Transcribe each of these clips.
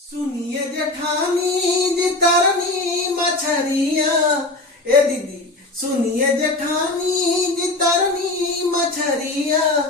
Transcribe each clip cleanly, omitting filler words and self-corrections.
सुनिए जेठानी जी तरनी मछरिया। ए दीदी सुनिए जेठानी जी तरनी मछरिया।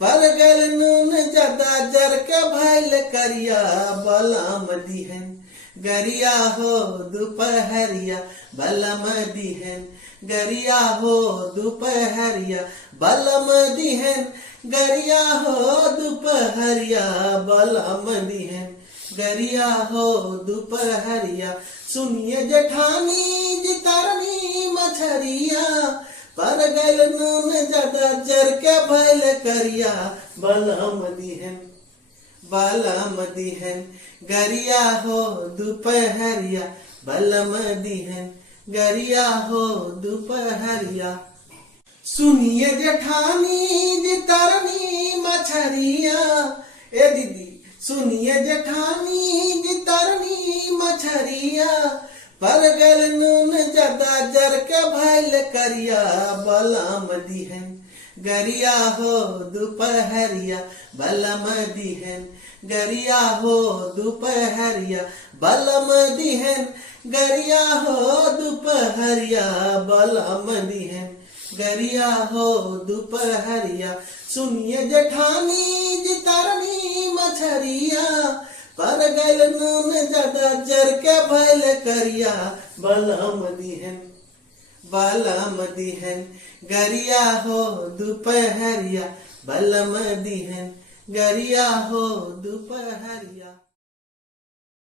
पर गल नून ज्यादा जर के भैल करिया। बलम दिहन गरिया हो दोपहरिया। बलम दिहन गरिया हो दोपहरिया। बलम दिहन गरिया हो दोपहरिया। बलम दिहन गरिया हो दोपहरिया। सुनिए जेठानी जी तरनी मछरिया। पर गल नून ज्यादा जर के भैल करिया। बलम दिहन गरिया हो दोपहरिया। बलम दिहन गरिया हो दोपहरिया। सुनिए जेठानी जी तरनी मछरिया। ए दीदी सुनिए जेठानी जी तरनी मछरिया। पर गल नून ज्यादा जर के भैल करिया। बलम दिहन गरिया हो दोपहरिया। बलम दिहन गरिया हो दोपहरिया। बलम दिहन गरिया हो दोपहरिया। बलम दिहन गरिया हो दोपहरिया। सुनिए जेठानी जी तरनी मछरिया। पर गल नून ज्यादा जर के भैल करिया। बलम दिहन गरिया हो दोपहरिया। बलम दिहन गरिया हो दोपहरिया।